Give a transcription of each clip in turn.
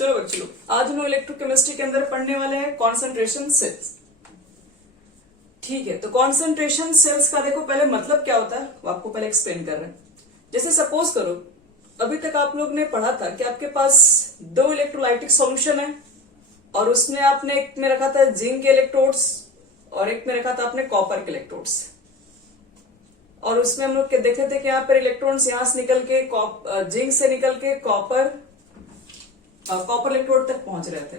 चलो बच्चों, आज हम लोग इलेक्ट्रोकेमिस्ट्री के अंदर पढ़ने वाले हैं कॉन्सेंट्रेशन सेल्स। ठीक है, तो कॉन्सेंट्रेशन सेल्स का देखो पहले मतलब क्या होता है वो आपको पहले एक्सप्लेन कर रहे हैं। जैसे सपोज करो, अभी तक आप लोग ने पढ़ा था कि आपके पास दो इलेक्ट्रोलाइटिक सॉल्यूशन है और उसमें आपने एक में रखा था जिंक के इलेक्ट्रोड्स और एक में रखा था आपने कॉपर के इलेक्ट्रोड्स। और उसमें हम लोग देखे थे कि यहाँ पर इलेक्ट्रॉन्स यहां से निकल के जिंक से निकल के कॉपर इलेक्ट्रोड तक पहुंच रहे थे।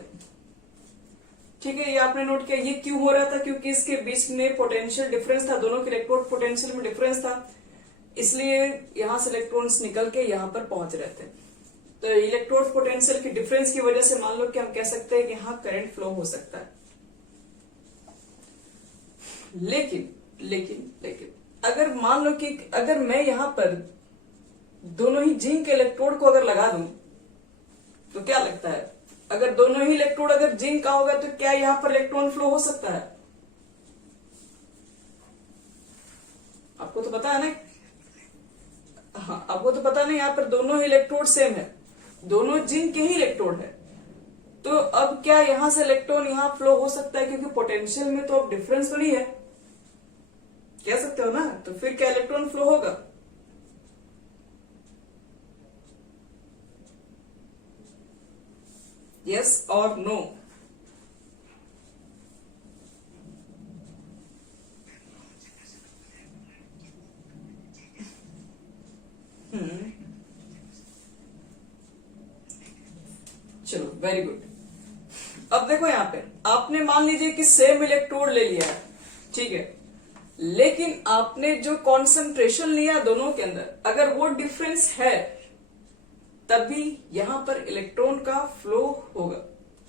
ठीक है, ये आपने नोट किया। ये क्यों हो रहा था? क्योंकि इसके बीच में पोटेंशियल डिफरेंस था, दोनों के इलेक्ट्रोड पोटेंशियल में डिफरेंस था, इसलिए यहां से इलेक्ट्रॉन्स निकल के यहां पर पहुंच रहे थे। तो इलेक्ट्रोड पोटेंशियल की डिफरेंस की वजह से मान लो कि हम कह सकते हैं कि यहां करंट फ्लो हो सकता है। लेकिन अगर मान लो कि अगर मैं यहां पर दोनों ही जिंक के इलेक्ट्रोड को अगर लगा दूं तो क्या लगता है, अगर दोनों ही इलेक्ट्रोड अगर जिंक का होगा तो क्या यहां पर इलेक्ट्रॉन फ्लो हो सकता है? आपको तो पता है ना। हाँ, आपको तो पता नहीं, यहां पर दोनों ही इलेक्ट्रोड सेम है, दोनों जिंक के ही इलेक्ट्रोड है। तो अब क्या यहां से इलेक्ट्रॉन यहां फ्लो हो सकता है? क्योंकि पोटेंशियल में तो अब डिफरेंस तो नहीं है, कह सकते हो ना। तो फिर क्या इलेक्ट्रॉन फ्लो होगा? यस और नो? चलो वेरी गुड। अब देखो यहां पे आपने मान लीजिए कि सेम इलेक्ट्रोड ले लिया है, ठीक है, लेकिन आपने जो कॉन्सेंट्रेशन लिया दोनों के अंदर, अगर वो डिफरेंस है तभी यहां पर इलेक्ट्रॉन का फ्लो होगा।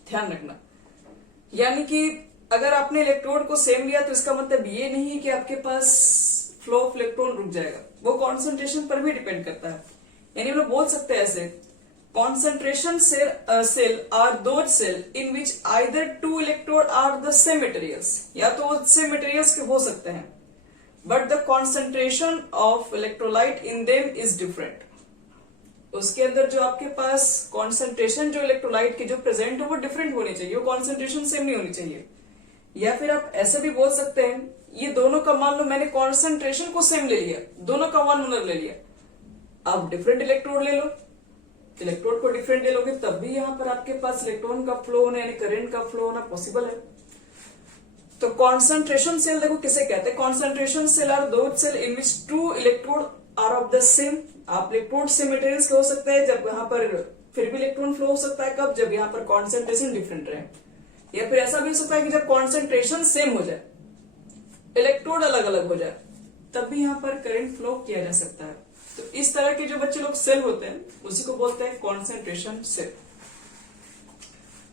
ध्यान रखना, यानी कि अगर आपने इलेक्ट्रोड को सेम लिया तो इसका मतलब ये नहीं कि आपके पास फ्लो ऑफ इलेक्ट्रॉन रुक जाएगा, वो कॉन्सेंट्रेशन पर भी डिपेंड करता है। यानी हम लोग बोल सकते हैं ऐसे, concentration cell are those cell in which either two electrode are the same materials, या तो वो same materials के हो सकते हैं, but the concentration of electrolyte in them is different। उसके अंदर जो आपके पास concentration जो इलेक्ट्रोलाइट की जो प्रेजेंट है वो डिफरेंट होनी चाहिए, वो concentration सेम नहीं होनी चाहिए। या फिर आप ऐसे भी बोल सकते हैं, ये दोनों का मान लो मैंने concentration को सेम ले लिया, दोनों का 1 मोलर ले लिया, आप डिफरेंट इलेक्ट्रोड ले लो, इलेक्ट्रोड को डिफरेंट ले लोगे तब भी यहां पर आपके पास इलेक्ट्रॉन का फ्लो होना यानी करंट का फ्लो होना पॉसिबल है। तो कॉन्सेंट्रेशन सेल देखो किसे कहते हैं, concentration cell are those cell in which two electrode are of the same. आप इलेक्ट्रोड सेम मटेरियल्स के हो सकता है, जब यहाँ पर फिर भी इलेक्ट्रॉन फ्लो हो सकता है कब, जब यहाँ पर कॉन्सेंट्रेशन डिफरेंट रहे। या फिर ऐसा भी हो सकता है कि जब कॉन्सेंट्रेशन सेम हो जाए, इलेक्ट्रोड अलग अलग हो जाए, तब भी यहाँ पर करंट फ्लो किया जा सकता है। तो इस तरह के जो बच्चे लोग सेल होते हैं उसी को बोलते हैं कॉन्सेंट्रेशन सेल।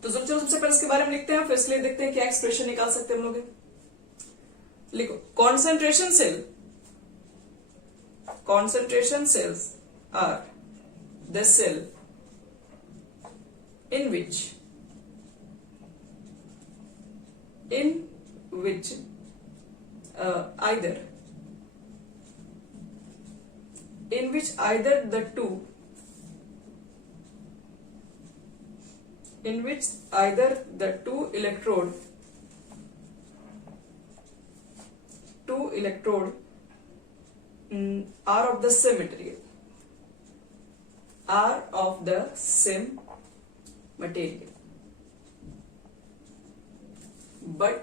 तो चलो सबसे पहले इसके बारे में लिखते हैं, फिर इसके लिए देखते हैं क्या एक्सप्रेशन निकाल सकते हैं हम लोग। लिखो, concentration cells are the cell in which either the two electrode are of the same material, but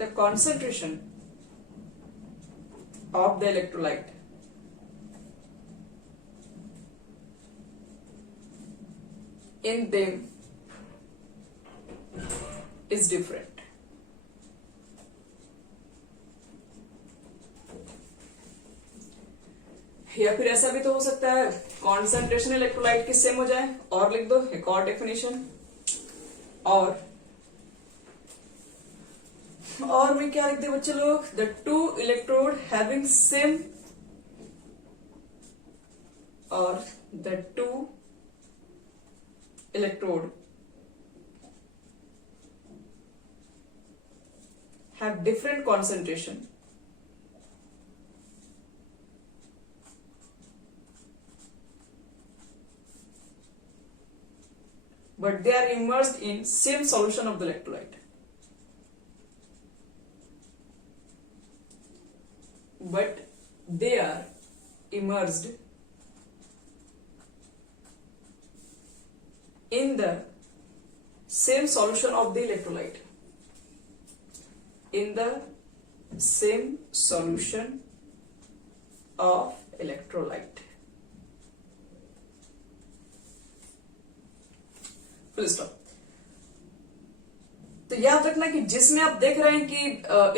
the concentration of the electrolyte in them is different। या फिर ऐसा भी तो हो सकता है कॉन्सेंट्रेशन इलेक्ट्रोलाइट की सेम हो जाए, और लिख दो एक और डेफिनेशन, और मैं क्या लिख दे बच्चे लोग, the two electrode having same और the two electrode have different concentration. but they are immersed in same solution of the electrolyte. But they are immersed in the same solution of the electrolyte. In the same solution of electrolyte. Full stop. तो याद रखना कि जिसमें आप देख रहे हैं कि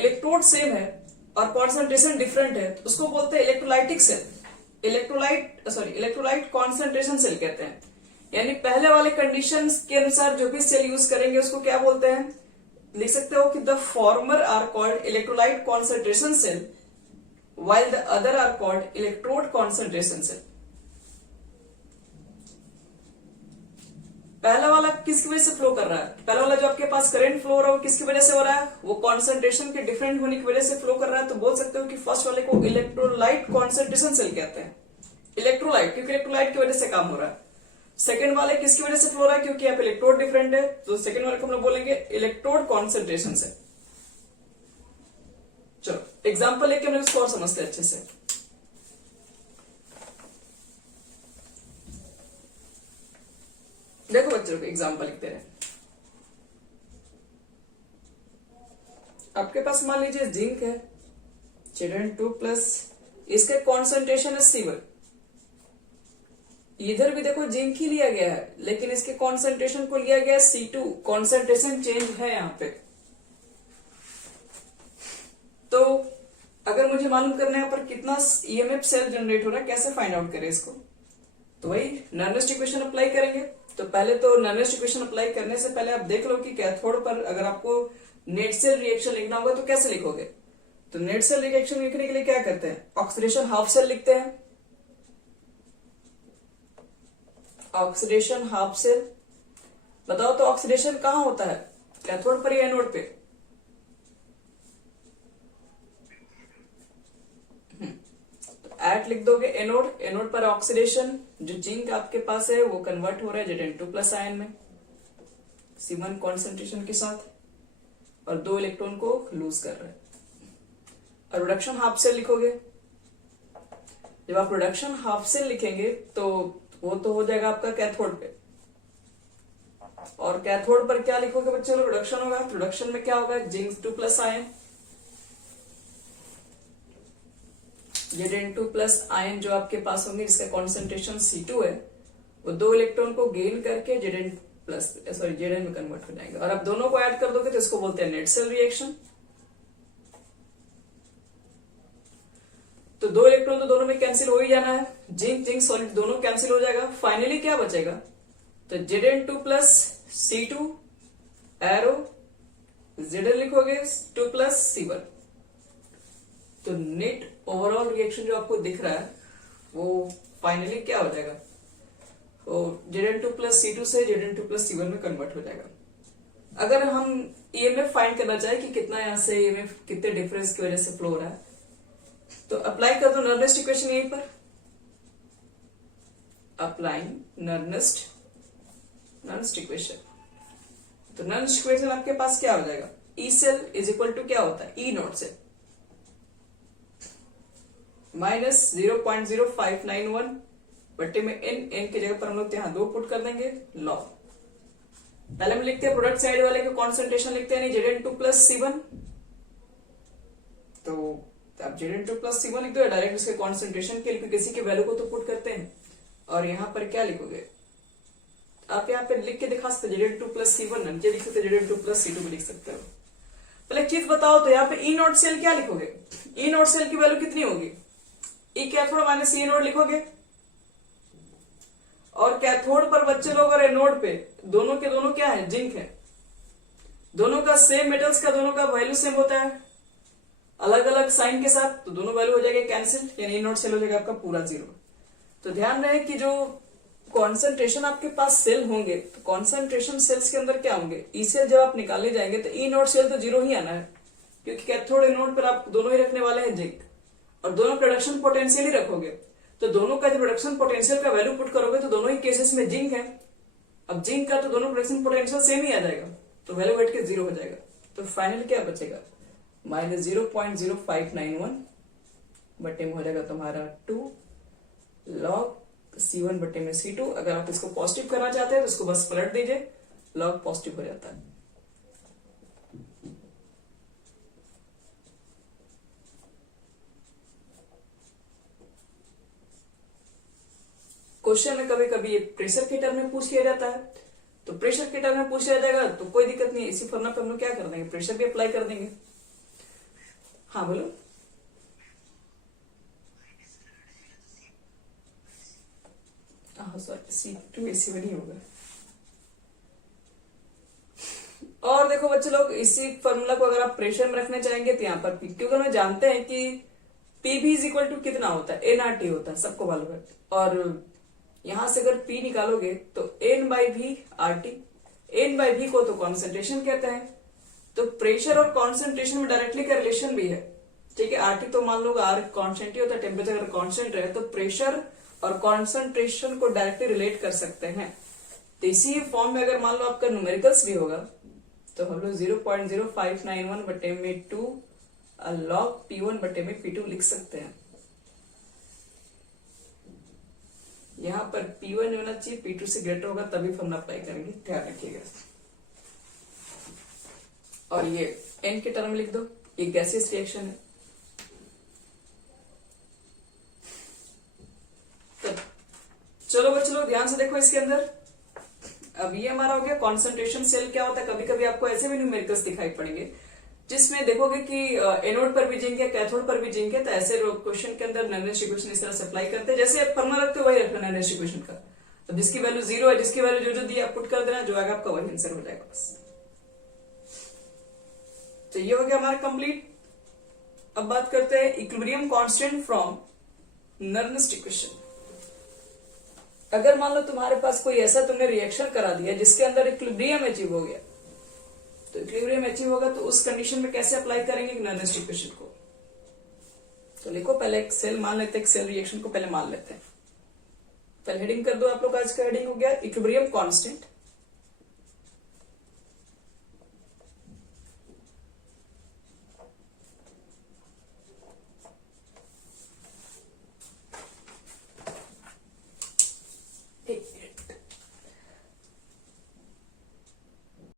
इलेक्ट्रोड सेम है और कॉन्सेंट्रेशन डिफरेंट है तो उसको बोलते हैं electrolytic cell. Electrolyte concentration cell कहते हैं। यानी पहले वाले कंडीशंस के अनुसार जो भी सेल यूज करेंगे उसको क्या बोलते हैं, लिख सकते हो कि the former are called electrolyte concentration cell while the other are called electrode concentration cell. पहला वाला किसकी वजह से फ्लो कर रहा है, पहला वाला जो आपके पास करंट फ्लो हो रहा है वो किसकी वजह से हो रहा है, वो कॉन्सेंट्रेशन के डिफरेंट होने की वजह से फ्लो कर रहा है। तो बोल सकते हो कि फर्स्ट वाले को इलेक्ट्रोलाइट कॉन्सेंट्रेशन सेल कहते हैं। इलेक्ट्रोलाइट क्योंकि इलेक्ट्रोलाइट की वजह से काम हो रहा है। सेकंड वाले किसकी वजह से फ्लो हो रहा है, क्योंकि यहाँ पे इलेक्ट्रोड डिफरेंट है, तो सेकंड वाले को हम लोग बोलेंगे इलेक्ट्रोड कॉन्सेंट्रेशन सेल। चलो एग्जाम्पल लेके हम लोग इसको और समझते हैं अच्छे से। देखो बच्चों, एग्जाम्पल लिखते रहे। आपके पास मान लीजिए जिंक है Zn2+, इसका कॉन्सेंट्रेशन है C1। इधर भी देखो जिंक ही लिया गया है लेकिन इसके कॉन्सेंट्रेशन को लिया गया है C2। कॉन्सेंट्रेशन चेंज है यहाँ पे। तो अगर मुझे मालूम करना है यहाँ पर कितना ईएमएफ सेल जनरेट हो रहा है, कैसे फाइंड आउट करें इसको, तो वही नर्नेस्ट इक्वेशन अप्लाई करेंगे। तो पहले तो नर्नेस्ट इक्वेशन अप्लाई करने से पहले आप देख लो कि कैथोड पर अगर आपको नेट सेल रिएक्शन लिखना होगा तो कैसे लिखोगे। तो नेट सेल रिएक्शन लिखने के लिए क्या करते हैं, ऑक्सीडेशन हाफ सेल लिखते हैं। ऑक्सीडेशन हाफ सेल, बताओ तो ऑक्सीडेशन कहां होता है, कैथोड पर या एनोड पे? एट लिख दोगे एनोड, एनोड पर ऑक्सीडेशन, जो जिंक आपके पास है वो कन्वर्ट हो रहा है Zn2+ आयन में C1 कॉन्सेंट्रेशन के साथ और 2 इलेक्ट्रॉन को लूज कर रहा है। और रिडक्शन हाफ सेल लिखोगे। जब आप रिडक्शन हाफ सेल लिखेंगे तो वो तो हो जाएगा आपका कैथोड पे, और कैथोड पर क्या लिखोगे बच्चों, रिडक्शन होगा। रिडक्शन में क्या होगा, Zn2+ आयन, Zn2+ आयन जो आपके पास होंगे जिसका कॉन्सेंट्रेशन C2 है, वो 2 इलेक्ट्रॉन को गेन करके Zn में कन्वर्ट हो जाएंगे। और आप दोनों को ऐड कर दोगे तो इसको बोलते हैं नेट सेल रिएक्शन। तो 2 इलेक्ट्रॉन तो दोनों में कैंसिल हो ही जाना है, जिंक जिंक सॉलिड दोनों कैंसिल हो जाएगा। फाइनली क्या बचेगा, तो Zn2+ C2 एरो Zn लिखोगे 2+ C1। तो नेट ओवरऑल रिएक्शन जो आपको दिख रहा है वो फाइनली क्या हो जाएगा, वो Zn2+ C2 से Zn2+ C1 में कन्वर्ट हो जाएगा। अगर हम ईएमएफ फाइंड करना चाहे कि कितना यहां से ईएमएफ कितने डिफरेंस की वजह से फ्लो हो रहा है, तो अप्लाई कर दो नर्नेस्ट इक्वेशन यहीं पर। अप्लाइंग नर्नेस्ट इक्वेशन, तो नर्नेस्ट इक्वेशन आपके पास क्या हो जाएगा, E cell is equal to क्या होता है, ई नॉट सेल माइनस 0.0591 बट्टे में एन की जगह पर हम लोग यहाँ 2 पुट कर देंगे लॉग। पहले हम लिखते हैं प्रोडक्ट साइड वाले का कॉन्सेंट्रेशन लिखते हैं Zn2+ C1। तो आप Zn2+ C1 लिख दो, डायरेक्ट इसके कॉन्सेंट्रेशन के लिए किसी के वैल्यू को तो पुट करते हैं। और यहाँ पर क्या लिखोगे, आप यहाँ पे लिख के दिखा सकते Zn2+ C1, नीचे लिख सकते Zn2+ C2 भी लिख सकते हो। पहले एक चीज बताओ, तो यहाँ पे ई नॉट सेल क्या लिखोगे, ई नॉट सेल की वैल्यू कितनी होगी, ई कैथोड माइनस ई एनोड लिखोगे। और कैथोड पर बच्चे लोग और एनोड पे दोनों के दोनों क्या है, जिंक है। दोनों का सेम मेटल्स का दोनों का वैल्यू सेम होता है, अलग अलग साइन के साथ, तो दोनों वैल्यू हो जाएगा कैंसिल, यानी ई नॉट सेल हो जाएगा आपका पूरा 0। तो ध्यान रहे कि जो कॉन्सेंट्रेशन आपके पास सेल होंगे, तो कॉन्सेंट्रेशन सेल्स के अंदर क्या होंगे, ई सेल जब आप निकालने जाएंगे तो ई नॉट सेल तो 0 ही आना है, क्योंकि कैथोड एनोड पर आप दोनों ही रखने वाले हैं जिंक, और दोनों प्रोडक्शन पोटेंशियल ही रखोगे। तो दोनों का जब प्रोडक्शन पोटेंशियल का वैल्यू पुट करोगे तो दोनों ही केसेस में जिंक है, अब जिंक का तो दोनों रिएक्शन पोटेंशियल सेम ही आ जाएगा, तो वैल्यू घट के 0 हो जाएगा। तो फाइनल क्या बचेगा, -0.0591 बटे में हो जाएगा तुम्हारा 2 log C1 बटे में C2। अगर आप इसको पॉजिटिव करना चाहते हैं तो इसको बस पलट दीजिए, log पॉजिटिव हो जाता है। क्वेश्चन में कभी कभी ये प्रेशर के टर्म में पूछ लिया जाता है, तो प्रेशर के टर्म में पूछ लिया जाएगा तो कोई दिक्कत नहीं है, इसी फॉर्मूला पे हम लोग क्या कर देंगे, प्रेशर भी अप्लाई कर देंगे। हाँ बोलो। हाँ सॉरी, C2 AC1 ही होगा। और देखो बच्चे लोग, इसी फॉर्मूला को अगर आप प्रेशर में रखना चाहेंगे तो यहाँ पर P, क्योंकि हम जानते हैं कि PV इज इक्वल टू कितना होता है, nRT होता है, सबको मालूम है। और यहां से अगर P निकालोगे तो N/V RT, N/V को तो कॉन्सेंट्रेशन कहते हैं, तो प्रेशर और कॉन्सेंट्रेशन में डायरेक्टली का रिलेशन भी है, ठीक है। RT तो मान लो R कांस्टेंट ही होता है, टेम्परेचर अगर कांस्टेंट रहे तो प्रेशर और कॉन्सेंट्रेशन को डायरेक्टली रिलेट कर सकते हैं। तो इसी फॉर्म में अगर मान लो आपका न्यूमेरिकल्स भी होगा तो हम लोग 0.0591 बटे में 2 log P1 बटे में P2 लिख सकते हैं। यहां पर P1 होना चाहिए, P2 से ग्रेटर होगा तभी फॉर्मूला अप्लाई करेंगे, ध्यान रखिएगा। और ये N के टर्म लिख दो, ये गैसियस रिएक्शन है। तो चलो बच्चों लोग ध्यान से देखो इसके अंदर। अब ये हमारा हो गया कॉन्सेंट्रेशन सेल क्या होता है। कभी कभी आपको ऐसे भी न्यूमेरिकल्स दिखाई पड़ेंगे जिसमें देखोगे कि एनोड पर भी जिंक है, कैथोड पर भी जिंक है, तो ऐसे क्वेश्चन के अंदर नॉर्मल इक्वेशन इस तरह से अप्लाई करते हैं। जैसे फॉर्मूला रखते हो वही रखना नॉर्मल इक्वेशन का। तो जिसकी वैल्यू 0 है, जिसकी वैल्यू जो दी आप पुट कर देना, जो आएगा आपका वही आंसर हो जाएगा बस। तो ये हो गया हमारा कंप्लीट। अब बात करते हैं equilibrium constant from normal equation. अगर मान लो तुम्हारे पास कोई ऐसा तुमने रिएक्शन करा दिया जिसके अंदर इक्विलिब्रियम अचीव हो गया, तो इक्विलिब्रियम अचीव होगा तो उस कंडीशन में कैसे अप्लाई करेंगे नॉर्मल इक्वेशन को। तो लिखो, पहले एक सेल मान लेते हैं, एक सेल रिएक्शन को पहले मान लेते हैं। पहले हेडिंग कर दो आप लोग, आज का हेडिंग हो गया इक्विलिब्रियम कांस्टेंट